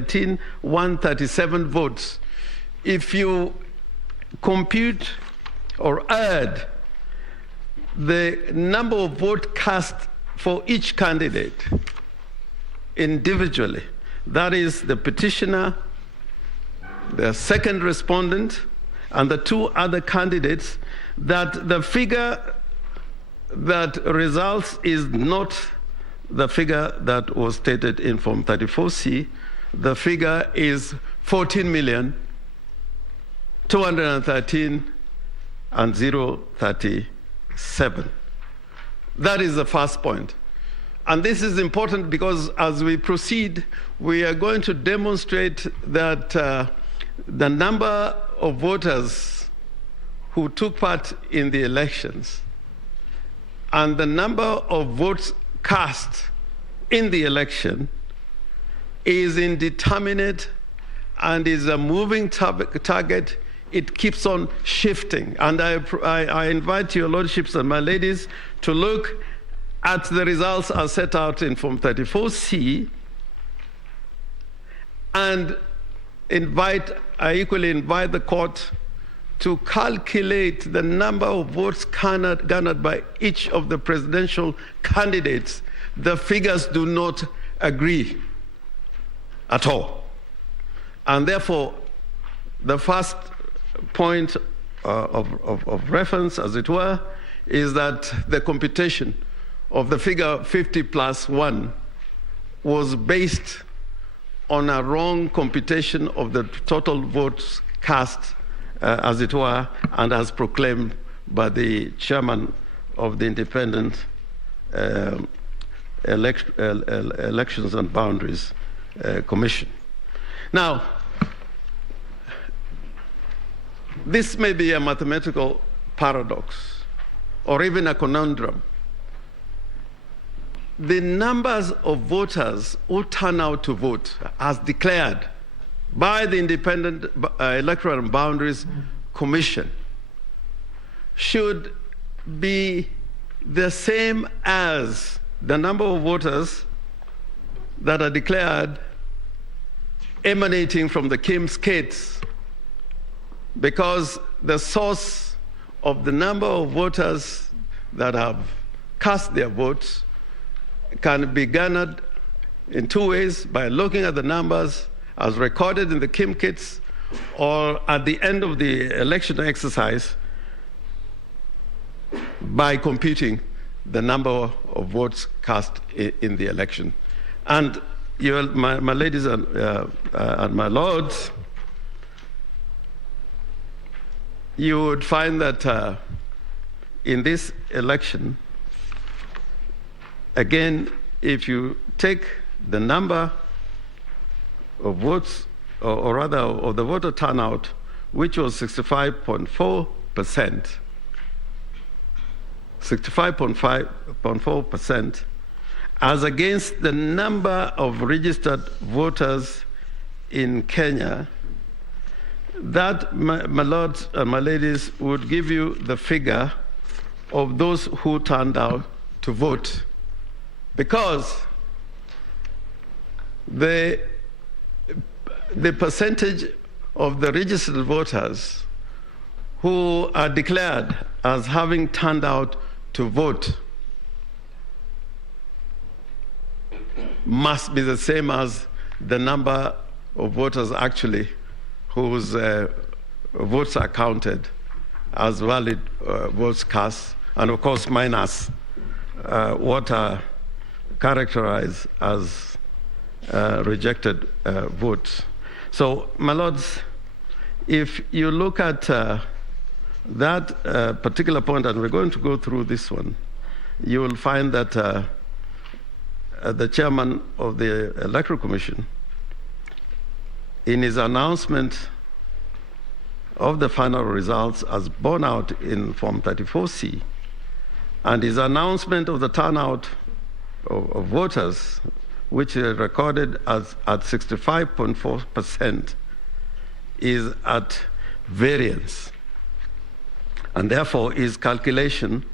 137 votes. If you compute or add the number of votes cast for each candidate individually, that is the petitioner, the second respondent, and the two other candidates, that the figure that results is not the figure that was stated in Form 34C. The figure is 14,213,037. That is the first point. And this is important because as we proceed, we are going to demonstrate that the number of voters who took part in the elections and the number of votes cast in the election is indeterminate and is a moving target. It keeps on shifting. And I invite your lordships and my ladies to look at the results as set out in Form 34C, and I equally invite the court to calculate the number of votes garnered by each of the presidential candidates. The figures do not agree at all. And therefore, the first point of reference, as it were, is that the computation of the figure 50 plus 1 was based on a wrong computation of the total votes cast, as it were, and as proclaimed by the chairman of the Independent Elections and Boundaries Commission. Now, this may be a mathematical paradox or even a conundrum. The numbers of voters who turn out to vote as declared by the Independent Electoral and Boundaries Commission should be the same as the number of voters that are declared emanating from the Kim's kids, because the source of the number of voters that have cast their votes can be garnered in two ways: by looking at the numbers as recorded in the Kim kits, or at the end of the election exercise by computing the number of votes cast in the election. And my ladies and my lords, you would find that in this election, again, if you take the number of votes, or rather of the voter turnout, which was 65.4%, 65.4%, as against the number of registered voters in Kenya, that, my lords and my ladies, would give you the figure of those who turned out to vote. Because the percentage of the registered voters who are declared as having turned out to vote must be the same as the number of voters actually whose votes are counted as valid votes cast, and of course minus what are characterized as rejected votes. So, my lords, if you look at that particular point, and we're going to go through this one, you will find that the chairman of the Electoral Commission, in his announcement of the final results as borne out in Form 34C, and his announcement of the turnout of voters, which is recorded as at 65.4%, is at variance. And therefore, his calculation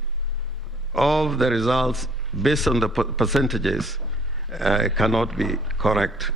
of the results based on the percentages cannot be correct.